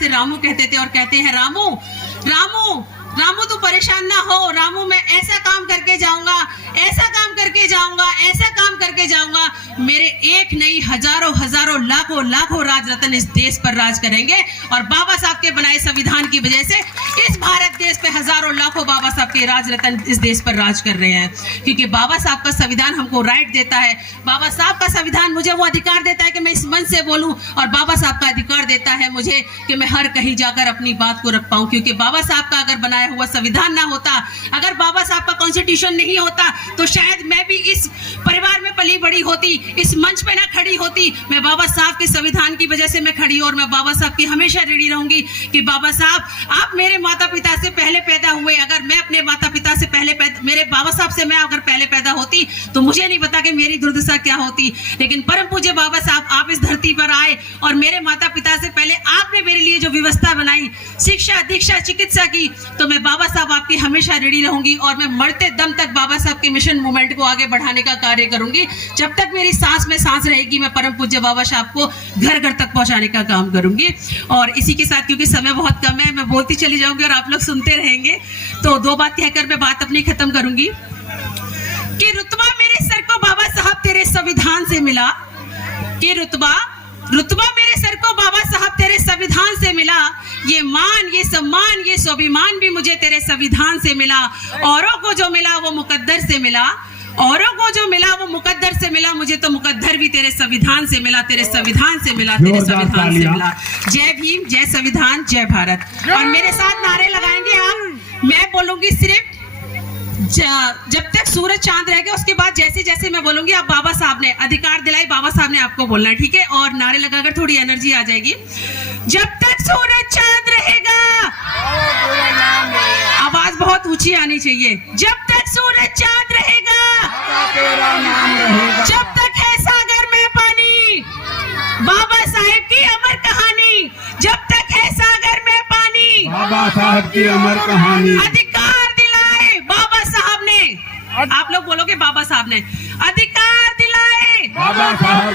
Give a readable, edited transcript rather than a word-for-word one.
से रामू कहते थे, और कहते हैं रामू रामू रामू तू परेशान ना हो, रामू मैं ऐसा काम करके जाऊंगा, ऐसा काम करके जाऊंगा, ऐसा काम करके जाऊंगा, मेरे एक नहीं हजारों हजारों लाखों लाखों राज रत्न इस देश पर राज करेंगे। और बाबा साहब के बनाए संविधान की वजह से इस भारत देश पे हजारों लाखों बाबा साहब के राज रत्न इस देश पर राज कर रहे हैं, क्योंकि बाबा साहब का संविधान हमको राइट देता है। बाबा साहब का संविधान मुझे वो अधिकार देता है कि मैं इस मंच से बोलूं, और बाबा साहब का अधिकार देता है मुझे कि मैं हर कहीं जाकर अपनी बात को रख पाऊं, क्योंकि बाबा साहब का अगर बनाया हुआ संविधान ना होता, अगर बाबा साहब का कॉन्स्टिट्यूशन नहीं होता, तो शायद मैं भी इस परिवार में पली बड़ी होती, इस मंच पे ना खड़ी होती। मैं बाबा साहब के संविधान की वजह से मैं खड़ी, और मैं बाबा साहब की हमेशा ऋणी रहूंगी कि बाबा साहब आप मेरे माता पिता से पहले पैदा हुए। अगर मैं अपने माता पिता से पहले मेरे बाबा साहब से मैं अगर पहले पैदा होती तो मुझे नहीं पता कि मेरी दुर्दशा क्या होती, लेकिन परम पूज्य बाबा साहब आप इस धरती पर आए और मेरे माता पिता से पहले आपने मेरे लिए जो व्यवस्था बनाई, शिक्षा दीक्षा चिकित्सा की, तो मैं बाबा साहब आपकी हमेशा ऋणी रहूंगी। और मैं मरते दम तक बाबा साहब के मिशन मूवमेंट को आगे बढ़ाने का कार्य करूंगी। जब तक मेरी सांस में सांस रहेगी, मैं परम पूज्य बाबा साहब को घर घर तक पहुंचाने का काम करूंगी। और इसी के साथ, क्योंकि समय बहुत कम है, मैं बोलती चली जाऊंगी और आप लोग सुनते रहेंगे, तो दो बात कहकर मैं बात अपनी खत्म करूंगी कि रुतबा मेरे सर को बाबा साहब तेरे संविधान से मिला, कि रुतबा मेरे सर को बाबा साहब तेरे संविधान से मिला, ये मान, ये सम्मान, ये स्वाभिमान भी मुझे तेरे संविधान से मिला। औरों को जो मिला वो मुकद्दर से मिला, औरों को जो मिला वो मुकद्दर से मिला, मुझे तो मुकद्दर भी तेरे संविधान से मिला, तेरे संविधान से मिला, तेरे संविधान से मिला। जय भीम, जय संविधान, जय भारत। और मेरे साथ नारे लगाएंगे आप। मैं बोलूंगी सिर्फ जब तक सूरज चांद रहेगा, उसके बाद जैसे जैसे मैं बोलूंगी आप बाबा साहब ने अधिकार दिलाई, बाबा साहब ने आपको बोलना है, ठीक है? और नारे लगाकर थोड़ी एनर्जी आ जाएगी। जब तक सूरज चांद रहेगा, आवाज बहुत ऊंची आनी चाहिए। जब तक सूरज चांद रहेगा, जब तक है सागर में पानी, बाबा साहेब की अमर कहानी। जब तक है सागर में पानी, बाबा साहब की अमर कहानी। अधिकार दिलाए बाबा साहब ने, आप लोग बोलोगे बाबा साहब ने अधिकार दिलाए, बाबा साहब